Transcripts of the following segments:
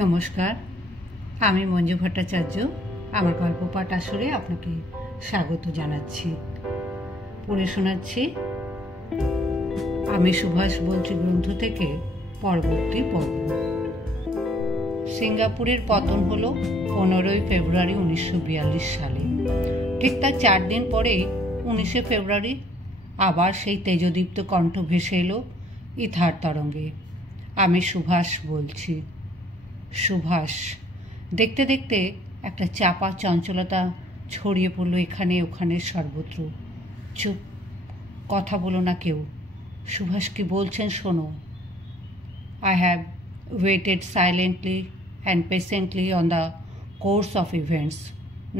নমস্কার, আমি মঞ্জু ভট্টাচার্য। আমার গল্প পাঠ আসরে আপনাকে স্বাগত জানাচ্ছি। পড়ে শোনাচ্ছি আমি সুভাষ বলছি গ্রন্থ থেকে পরবর্তী পর্ব। সিঙ্গাপুরের পতন হলো 15 ফেব্রুয়ারি 1942 সালে। ঠিক তার 4 দিন পরেই 19 ফেব্রুয়ারি আবার সেই তেজদীপ্ত কণ্ঠ ভেসে এলো ইথার তরঙ্গে। আমি সুভাষ বলছি। সুভাষ। দেখতে দেখতে একটা চাপা চঞ্চলতা ছড়িয়ে পড়ল এখানে ওখানে সর্বত্র। চুপ, কথা বলো না কেউ। সুভাষ কি বলছেন শোনো। I have waited silently and patiently on the course of events.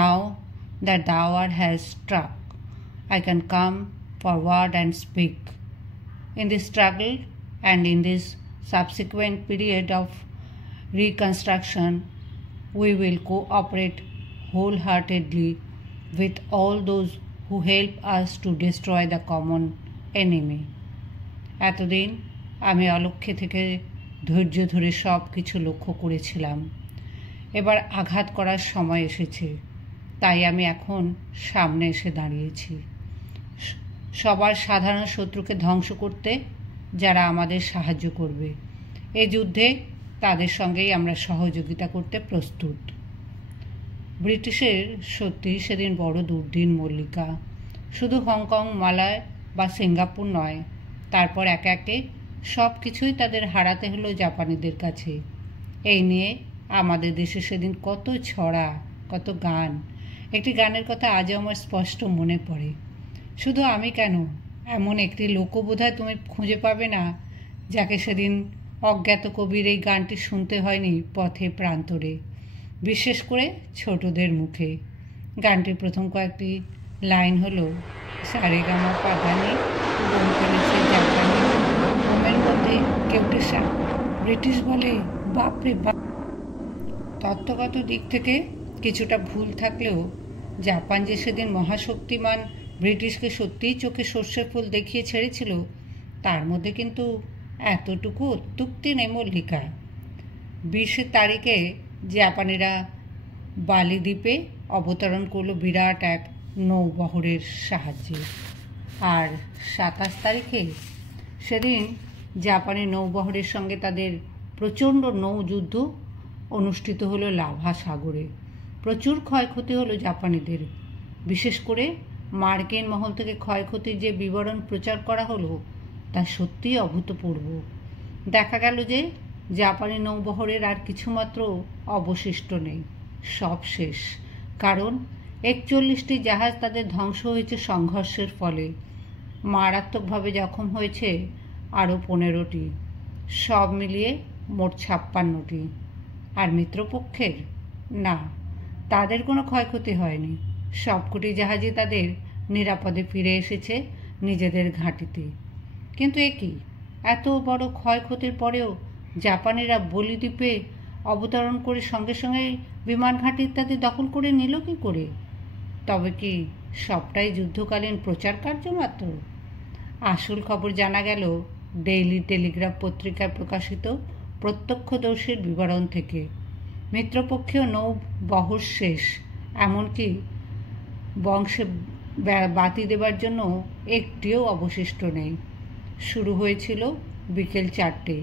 Now that the hour has struck, I can come forward and speak. In this struggle and in this subsequent period of reconstruction, we will cooperate wholeheartedly with all those who help us to destroy the common enemy. এতদিন আমি অলক্ষ্যে থেকে ধৈর্য ধরে সব কিছু লক্ষ্য করেছিলাম। এবার আঘাত করার সময় এসেছে, তাই আমি এখন সামনে এসে দাঁড়িয়েছি। সবার সাধারণ শত্রুকে ধ্বংস করতে যারা আমাদের সাহায্য করবে, এই যুদ্ধে তাদের সঙ্গেই আমরা সহযোগিতা করতে প্রস্তুত। ব্রিটিশের সত্যি সেদিন বড় দুর্দিন মল্লিকা। শুধু হংকং, মালয় বা সিঙ্গাপুর নয়, তারপর একে একে সব কিছুই তাদের হারাতে হলো জাপানিদের কাছে। এই নিয়ে আমাদের দেশে সেদিন কত ছড়া, কত গান। একটি গানের কথা আজও আমার স্পষ্ট মনে পড়ে। শুধু আমি কেন, এমন একটি লোকও বোধহয় তুমি খুঁজে পাবে না যাকে সেদিন অজ্ঞাত কবির এই গানটি শুনতে হয়নি পথে প্রান্তরে, বিশেষ করে ছোটদের মুখে। গানটির প্রথম কয়েকটি লাইন হলো, সারেগামা পাদানি বোম ফেলেছে জাপানি, বোমের মধ্যে কেউটেসা, ব্রিটিশ বলে বাপরে বাপ। তত্ত্বগত দিক থেকে কিছুটা ভুল থাকলেও জাপান যে সেদিন মহাশক্তিমান ব্রিটিশকে সত্যিই চোখে সর্ষের ফুল দেখিয়ে ছেড়েছিল, তার মধ্যে কিন্তু এতটুকু অত্যুক্তি নেই মল্লিকা। 20 তারিখে জাপানিরা বালি দ্বীপে অবতরণ করলো বিরাট এক নৌবহরের সাহায্যে, আর 27 তারিখে সেদিন জাপানি নৌবহরের সঙ্গে তাদের প্রচণ্ড নৌযুদ্ধ অনুষ্ঠিত হলো লাভা সাগরে। প্রচুর ক্ষয়ক্ষতি হলো জাপানিদের। বিশেষ করে মার্কিন মহল থেকে ক্ষয়ক্ষতির যে বিবরণ প্রচার করা হলো তা সত্যিই অভূতপূর্ব। দেখা গেল যে জাপানি নৌবহরের আর কিছুমাত্র অবশিষ্ট নেই, সব শেষ। কারণ 41টি জাহাজ তাদের ধ্বংস হয়েছে সংঘর্ষের ফলে, মারাত্মকভাবে জখম হয়েছে আরও 15টি, সব মিলিয়ে মোট 56টি। আর মিত্রপক্ষের না, তাদের কোনো ক্ষয়ক্ষতি হয়নি। সবকটি জাহাজই তাদের নিরাপদে ফিরে এসেছে নিজেদের ঘাঁটিতে। কিন্তু এ কি, এত বড় ক্ষয়ক্ষতির পরেও জাপানিরা বলিদ্বীপে অবতরণ করে সঙ্গে সঙ্গে বিমান ঘাঁটি ইত্যাদি দখল করে নিল কি করে? তবে কি সবটাই যুদ্ধকালীন প্রচার কার্য মাত্র? আসল খবর জানা গেল ডেইলি টেলিগ্রাফ পত্রিকায় প্রকাশিত প্রত্যক্ষদর্শীর বিবরণ থেকে। মিত্রপক্ষীয় নৌ বহর শেষ, এমনকি বংশে বাতি দেবার জন্য একটিও অবশিষ্ট নেই। শুরু হয়েছিল বিকেল 4টে।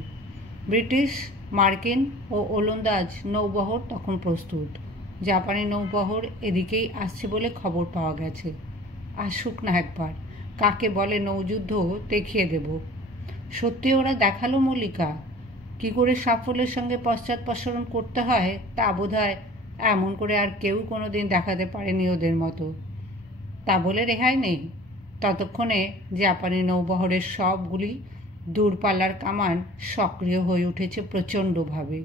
ব্রিটিশ, মার্কিন ও ওলন্দাজ নৌবহর তখন প্রস্তুত। জাপানি নৌবহর এদিকেই আসছে বলে খবর পাওয়া গেছে। আসুক না একবার, কাকে বলে নৌযুদ্ধ দেখিয়ে দেব। সত্যি ওরা দেখালো মল্লিকা। কী করে সাফল্যের সঙ্গে পশ্চাৎপসরণ করতে হয় তা বোধহয় এমন করে আর কেউ কোনো দিন দেখাতে পারেনি ওদের মতো। তা বলে রেহাই নেই। ততক্ষণে জাপানি নৌবহরের সবগুলি দূরপাল্লার কামান সক্রিয় হয়ে উঠেছে প্রচণ্ডভাবে।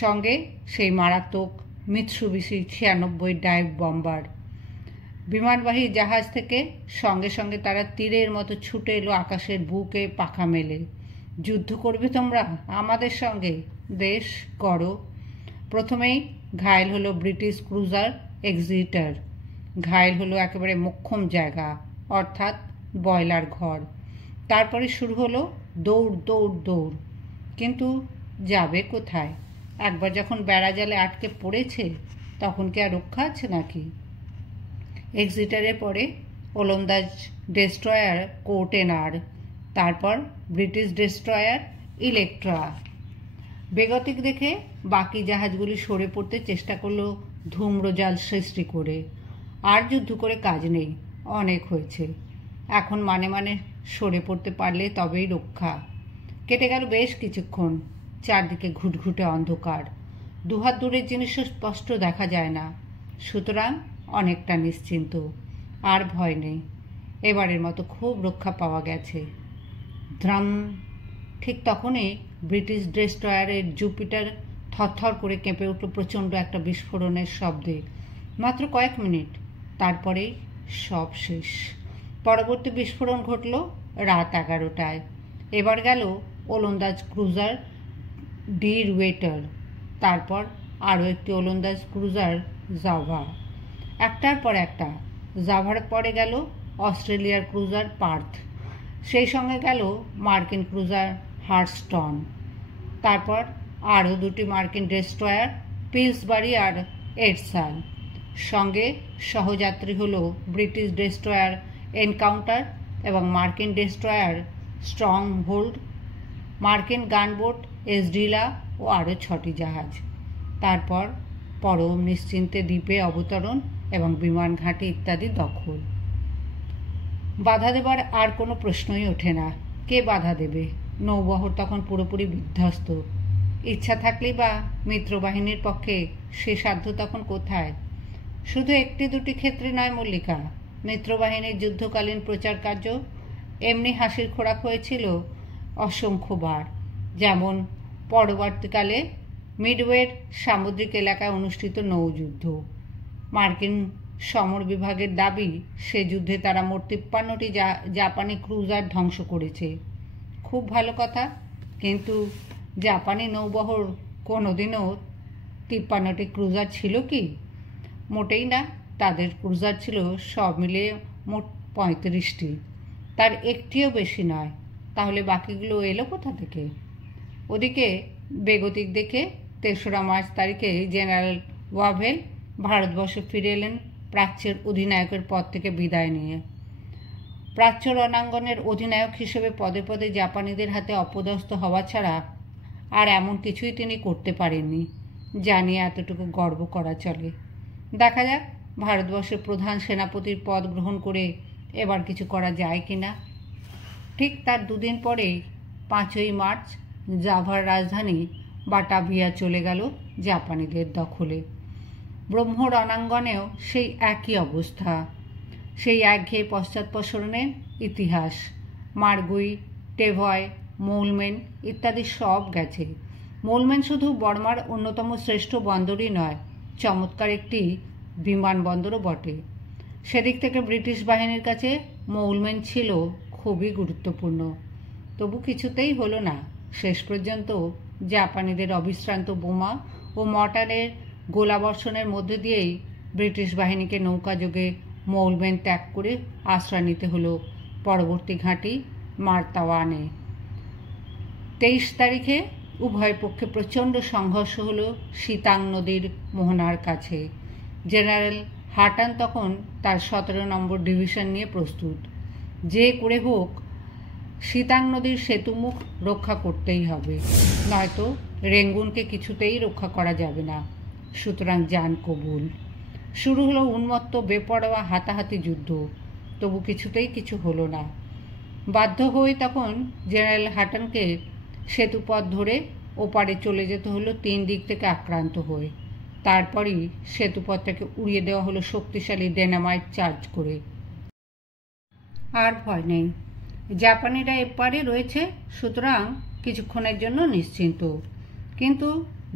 সঙ্গে সেই মারাত্মক মিৎসুবিশি 96 ডাইভ বম্বার। বিমানবাহী জাহাজ থেকে সঙ্গে সঙ্গে তারা তীরের মতো ছুটে এলো আকাশের বুকে পাখা মেলে। যুদ্ধ করবে তোমরা আমাদের সঙ্গে? বেশ, করো। প্রথমেই ঘায়েল হলো ব্রিটিশ ক্রুজার এক্সিটার। ঘায়েল হলো একেবারে মোক্ষম জায়গা, অর্থাৎ বয়লার ঘর। তারপরে শুরু হলো দৌড় দৌড় দৌড়। কিন্তু যাবে কোথায়? একবার যখন বেড়া জালে আটকে পড়েছে তখন কি আর রক্ষা আছে নাকি? এক্সিটারের পরে ওলন্দাজ ডেস্ট্রয়ার কোর্টেনার, তারপর ব্রিটিশ ডেস্ট্রয়ার ইলেকট্রা। বেগতিক দেখে বাকি জাহাজগুলি সরে পড়তে চেষ্টা করলো ধূম্রজাল সৃষ্টি করে। আর যুদ্ধ করে কাজ নেই, অনেক হয়েছে। এখন মানে মানে সরে পড়তে পারলে তবেই রক্ষা। কেটে গেল বেশ কিছুক্ষণ। চারদিকে ঘুটঘুটে অন্ধকার, দুহাত দূরের জিনিসও স্পষ্ট দেখা যায় না। সুতরাং অনেকটা নিশ্চিন্ত, আর ভয় নেই। এবারের মতো খুব রক্ষা পাওয়া গেছে। দ্রাম! ঠিক তখনই ব্রিটিশ ডেস্ট্রয়ারের জুপিটার থরথর করে কেঁপে উঠল প্রচণ্ড একটা বিস্ফোরণের শব্দে। মাত্র কয়েক মিনিট, তারপরেই সব শেষ। পরবর্তী বিস্ফোরণ ঘটল রাত 11টায়। এবার গেল ওলন্দাজ ক্রুজার ডি রুয়েটার, তারপর আরও একটি ওলন্দাজ ক্রুজার জাভা। একটার পর একটা। জাভার পরে গেল অস্ট্রেলিয়ার ক্রুজার পার্থ, সেই সঙ্গে গেল মার্কিন ক্রুজার হার্স্টন, তারপর আরও দুটি মার্কিন ডেস্ট্রয়ার পিলসবারি আর এডসাল। সঙ্গে সহযাত্রী হল ব্রিটিশ ডেস্ট্রয়ার এনকাউন্টার এবং মার্কিন ডেস্ট্রয়ার স্ট্রং হোল্ড, মার্কিন গানবোট এসডিলা ও আরও 6টি জাহাজ। তারপর পরম নিশ্চিন্তে দ্বীপে অবতরণ এবং বিমান ঘাঁটি ইত্যাদি দখল। বাধা দেবার আর কোনো প্রশ্নই ওঠে না। কে বাধা দেবে? নৌবহর তখন পুরোপুরি বিধ্বস্ত। ইচ্ছা থাকলেই বা মিত্রবাহিনীর পক্ষে সে সাধ্য তখন কোথায়? শুধু একটি দুটি ক্ষেত্রে নয় মল্লিকা, মিত্রবাহিনীর যুদ্ধকালীন প্রচার কার্য এমনি হাসির খোরাক হয়েছিল অসংখ্যবার। যেমন পরবর্তীকালে মিডওয়ের সামুদ্রিক এলাকায় অনুষ্ঠিত নৌযুদ্ধ। মার্কিন সমর বিভাগের দাবি সে যুদ্ধে তারা মোট 53টি জাপানি ক্রুজার ধ্বংস করেছে। খুব ভালো কথা, কিন্তু জাপানি নৌবহর কোনোদিনও 53টি ক্রুজার ছিল কি? মোটেই না। তাদের ক্রুজার ছিল সব মিলিয়ে মোট 35টি, তার একটিও বেশি নয়। তাহলে বাকিগুলো এলো কোথা থেকে? ওদিকে বেগতিক দেখে 3রা মার্চ তারিখে জেনারেল ওয়াভেল ভারতবর্ষে ফিরে এলেন প্রাচ্যের অধিনায়কের পদ থেকে বিদায় নিয়ে। প্রাচ্য রণাঙ্গনের অধিনায়ক হিসেবে পদে পদে জাপানিদের হাতে অপদস্থ হওয়া ছাড়া আর এমন কিছুই তিনি করতে পারেননি, জানিয়ে এতটুকু গর্ব করা চলে। দেখা যাক ভারতবর্ষের প্রধান সেনাপতির পদ গ্রহণ করে এবার কিছু করা যায় কি না। ঠিক তার দুদিন পরেই 5ই মার্চ জাভার রাজধানী বাটাভিয়া চলে গেল জাপানিদের দখলে। ব্রহ্ম রণাঙ্গনেও সেই একই অবস্থা, সেই একঘেয়ে পশ্চাৎপসরণের ইতিহাস। মার্গুই, টেভয়, মৌলমেন ইত্যাদি সব গেছে। মৌলমেন শুধু বর্মার অন্যতম শ্রেষ্ঠ বন্দরই নয়, চমৎকার একটি বিমানবন্দরও বটে। সেদিক থেকে ব্রিটিশ বাহিনীর কাছে মৌলমেন ছিল খুবই গুরুত্বপূর্ণ। তবু কিছুতেই হলো না। শেষ পর্যন্ত জাপানিদের অবিশ্রান্ত বোমা ও মর্টারের গোলাবর্ষণের মধ্যে দিয়েই ব্রিটিশ বাহিনীকে নৌকাযোগে মৌলমেন ত্যাগ করে আশ্রয় নিতে হলো পরবর্তী ঘাঁটি মার্তাওয়ানে। 23 তারিখে উভয় পক্ষে প্রচণ্ড সংঘর্ষ হলো সিতাং নদীর মোহনার কাছে। জেনারেল হাটান তখন তার 17 নম্বর ডিভিশন নিয়ে প্রস্তুত। যে করে হোক সিতাং নদীর সেতুমুখ রক্ষা করতেই হবে, নয়তো রেঙ্গুনকে কিছুতেই রক্ষা করা যাবে না। সুতরাং যান কবুল। শুরু হলো উন্মত্ত বেপরোয়া হাতাহাতি যুদ্ধ। তবু কিছুতেই কিছু হলো না। বাধ্য হয়ে তখন জেনারেল হাটানকে সেতুপথ ধরে ওপারে চলে যেতে হলো 3 দিক থেকে আক্রান্ত হয়ে। তারপরই সেতুপথটাকে উড়িয়ে দেওয়া হলো শক্তিশালী ডায়নামাইট চার্জ করে। আর ভয় নেই, জাপানিরা এপারে রয়েছে, সুতরাং কিছুক্ষণের জন্য নিশ্চিন্ত। কিন্তু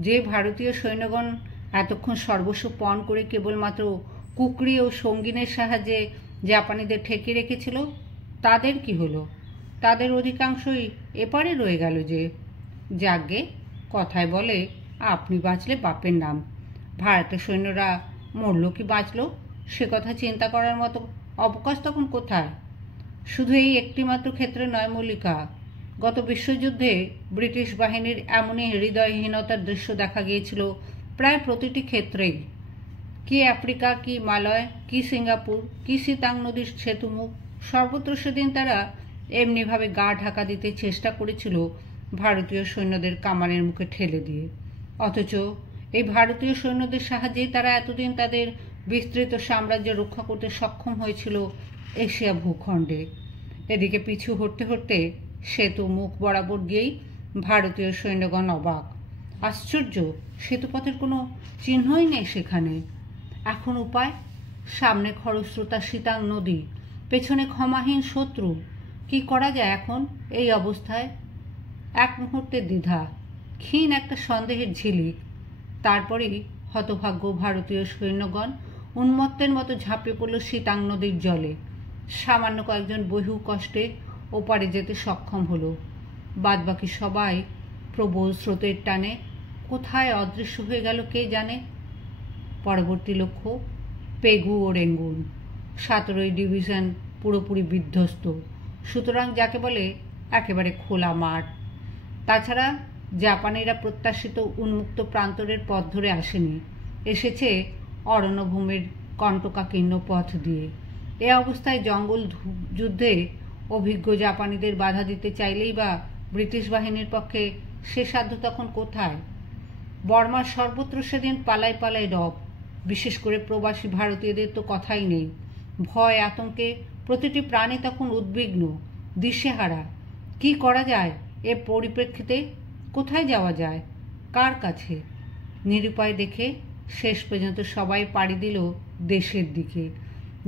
যে ভারতীয় সৈন্যগণ এতক্ষণ সর্বস্ব পণ করে কেবলমাত্র কুকরি ও সঙ্গিনের সাহায্যে জাপানিদের ঠেকে রেখেছিল, তাদের কি হলো? তাদের অধিকাংশই এপারে রয়ে গেল যে। যাগ্গে, কথায় বলে আপনি বাঁচলে বাপের নাম। ভারতের সৈন্যরা মরল কি বাঁচল সে কথা চিন্তা করার মতো অবকাশ তখন কোথায়? শুধু এই একটিমাত্র ক্ষেত্রে নয় মল্লিকা, গত বিশ্বযুদ্ধে ব্রিটিশ বাহিনীর এমনই হৃদয়হীনতার দৃশ্য দেখা গিয়েছিল প্রায় প্রতিটি ক্ষেত্রেই। কি আফ্রিকা, কি হিমালয়, কি সিঙ্গাপুর, কি সিতাং নদীর সেতুমুখ, সর্বত্র সেদিন তারা এমনিভাবে গা ঢাকা দিতে চেষ্টা করেছিল ভারতীয় সৈন্যদের কামানের মুখে ঠেলে দিয়ে। অথচ এই ভারতীয় সৈন্যদের সাহায্যেই তারা এতদিন তাদের বিস্তৃত সাম্রাজ্য রক্ষা করতে সক্ষম হয়েছিল এশিয়া ভূখণ্ডে। এদিকে পিছু হটতে হটতে সেতু মুখ বরাবর গিয়েই ভারতীয় সৈন্যগণ অবাক। আশ্চর্য, সেতুপথের কোনো চিহ্নই নেই সেখানে। এখন উপায়? সামনে খরস্রোতা সিতাং নদী, পেছনে ক্ষমাহীন শত্রু। কি করা যায় এখন এই অবস্থায়? এক মুহূর্তের দ্বিধা, ক্ষীণ একটা সন্দেহের ঝিলিক। তারপরেই হতভাগ্য ভারতীয় সৈন্যগণ উন্মত্তের মতো ঝাঁপিয়ে পড়ল সিতাং নদীর জলে। সামান্য কয়েকজন বহু কষ্টে ওপারে যেতে সক্ষম হলো। বাদবাকি সবাই প্রবল স্রোতের টানে কোথায় অদৃশ্য হয়ে গেল কে জানে। পরবর্তী লক্ষ্য পেগু ও রেঙ্গুন। 17ই ডিভিশন পুরোপুরি বিধ্বস্ত। সুতরাং যাকে বলে একেবারে খোলা মাঠ। তাছাড়া জাপানিরা প্রত্যাশিত উন্মুক্ত প্রান্তরের পথ ধরে আসেনি, এসেছে অরণ্যভূমির কণ্টকাকীর্ণ পথ দিয়ে। এ অবস্থায় জঙ্গল যুদ্ধে অভিজ্ঞ জাপানিদের বাধা দিতে চাইলেই বা ব্রিটিশ বাহিনীর পক্ষে সে সাধ্য তখন কোথায়? বর্মার সর্বত্র সেদিন পালাই পালাই রব। বিশেষ করে প্রবাসী ভারতীয়দের তো কথাই নেই। ভয় আতঙ্কে প্রতিটি প্রাণী তখন উদ্বিগ্ন, দিশেহারা। কি করা যায় এ পরিপ্রেক্ষিতে? কোথায় যাওয়া যায়? কার কাছে? নিরুপায় দেখে শেষ পর্যন্ত সবাই পাড়ি দিল দেশের দিকে।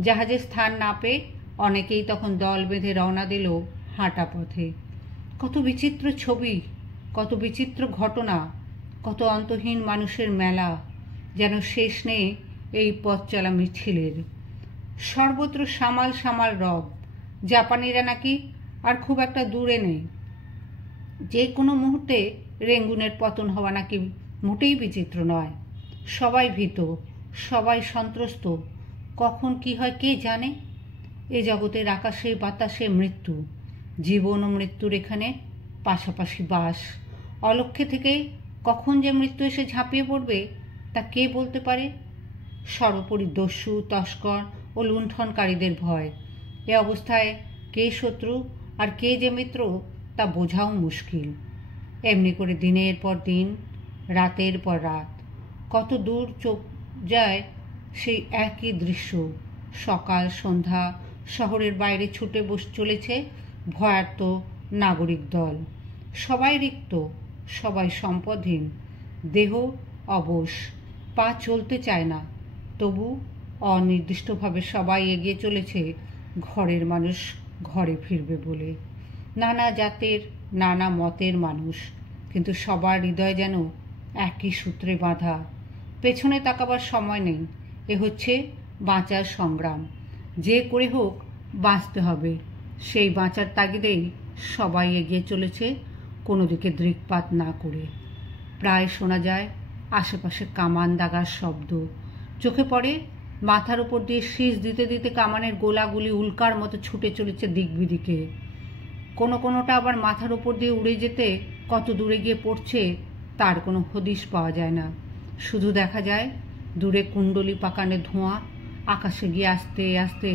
জাহাজে স্থান না পেয়ে অনেকেই তখন দল বেঁধে রওনা দিল হাঁটা পথে। কত বিচিত্র ছবি, কত বিচিত্র ঘটনা, কত অন্তহীন মানুষের মেলা, যেন শেষ নেই এই পথ চলা মিছিলের। সর্বত্র সামাল সামাল রব। জাপানিরা নাকি আর খুব একটা দূরে নেই। যে কোনো মুহূর্তে রেঙ্গুনের পতন হওয়া নাকি মোটেই বিচিত্র নয়। সবাই ভীত, সবাই সন্ত্রস্ত। কখন কি হয় কে জানে। এ জগতের আকাশে বাতাসে মৃত্যু, জীবন ও মৃত্যুর এখানে পাশাপাশি বাস। অলক্ষ্যে থেকে কখন যে মৃত্যু এসে ঝাঁপিয়ে পড়বে তা কে বলতে পারে। সর্বোপরি দস্যু, তস্কর ও লুণ্ঠনকারীদের ভয়। এ অবস্থায় কে শত্রু আর কে যে মিত্র তা বোঝাও মুশকিল। এমনি করে দিনের পর দিন, রাতের পর রাত, কত দূর চোখ যায় সেই একই দৃশ্য। সকাল সন্ধ্যা শহরের বাইরে ছুটে চলেছে ভয়ার্ত নাগরিক দল। সবাই রিক্ত, সবাই সম্পদহীন, দেহ অবশ, পা চলতে চায় না। তবু অনির্দিষ্টভাবে সবাই এগিয়ে চলেছে ঘরের মানুষ ঘরে ফিরবে বলে। নানা জাতের নানা মতের মানুষ, কিন্তু সবার হৃদয় যেন একই সূত্রে বাঁধা। পেছনে তাকাবার সময় নেই। এ হচ্ছে বাঁচার সংগ্রাম। যে করে হোক বাঁচতে হবে। সেই বাঁচার তাগিদেই সবাই এগিয়ে চলেছে, কোনো দিকে দৃকপাত না করে। প্রায় শোনা যায় আশেপাশে কামান দাগার শব্দ। চোখে পড়ে মাথার উপর দিয়ে শীষ দিতে দিতে কামানের গোলাগুলি উল্কার মতো ছুটে চলেছে দিক বিদিকে। কোনোটা আবার মাথার উপর দিয়ে উড়ে যেতে কত দূরে গিয়ে পড়ছে তার কোনো হদিশ পাওয়া যায় না। শুধু দেখা যায় দূরে কুণ্ডলি পাকানে ধোঁয়া আকাশে গিয়ে আস্তে আস্তে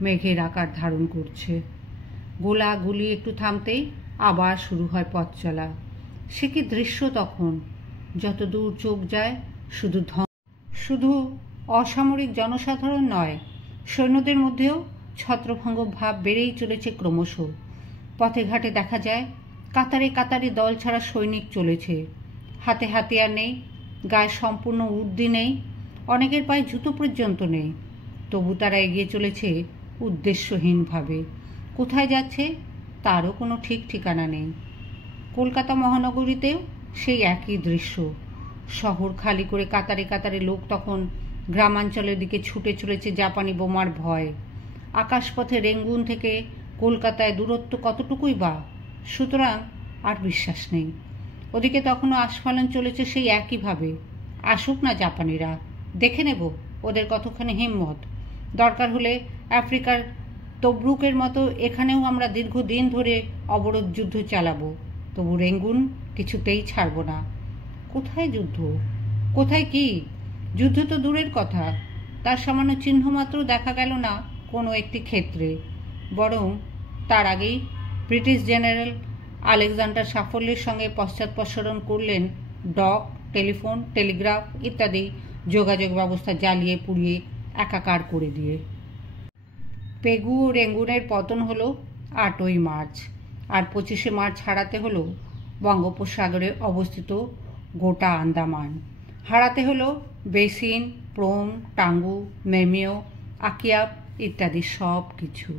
মেঘের আকার ধারণ করছে। গোলাগুলি একটু থামতেই আবার শুরু হয় পথ চলা। সে কি দৃশ্য তখন! যত দূর চোখ যায় শুধু অসামরিক জনসাধারণ নয়, সৈন্যদের মধ্যেও ছত্রভঙ্গ ভাব বেড়েই চলেছে ক্রমশ। পথে ঘাটে দেখা যায় কাতারে কাতারে দল ছাড়া সৈনিক চলেছে। হাতে হাতিয়ার নেই, গায়ে সম্পূর্ণ উর্দি নেই, অনেকের পায়ে জুতো পর্যন্ত নেই। তবু তারা এগিয়ে চলেছে উদ্দেশ্যহীনভাবে। কোথায় যাচ্ছে তারও কোনো ঠিক ঠিকানা নেই। কলকাতা মহানগরীতেও সেই একই দৃশ্য। শহর খালি করে কাতারে কাতারে লোক তখন গ্রামাঞ্চলের দিকে ছুটে চলেছে জাপানি বোমার ভয়। আকাশপথে রেঙ্গুন থেকে কলকাতায় দূরত্ব কতটুকুই বা, সুতরাং আর বিশ্বাস নেই। ওদিকে তখনও আস্ফালন চলেছে সেই একইভাবে। আসুক না জাপানিরা, দেখে নেব ওদের কতখানি হিম্মত। দরকার হলে আফ্রিকার তবরুকের মতো এখানেও আমরা দীর্ঘদিন ধরে অবরোধ যুদ্ধ চালাবো, তবু রেঙ্গুন কিছুতেই ছাড়ব না। কোথায় যুদ্ধ? কোথায় কি? যুদ্ধ তো দূরের কথা, তার সামান্য চিহ্নমাত্র দেখা গেল না কোনো একটি ক্ষেত্রে। বরং তার আগেই ব্রিটিশ জেনারেল আলেকজান্ডার সাফল্যের সঙ্গে পশ্চাৎপসরণ করলেন ডক, টেলিফোন, টেলিগ্রাফ ইত্যাদি যোগাযোগ ব্যবস্থা জ্বালিয়ে পুড়িয়ে একাকার করে দিয়ে। পেগু ও রেঙ্গুনের পতন হলো 8ই মার্চ, আর 25শে মার্চ হারাতে হলো বঙ্গোপসাগরে অবস্থিত গোটা আন্দামান। হারাতে হলো বেসিন, প্রোম, টাঙ্গু, মেমিও, আকিয়াব ইত্যাদি সব কিছু।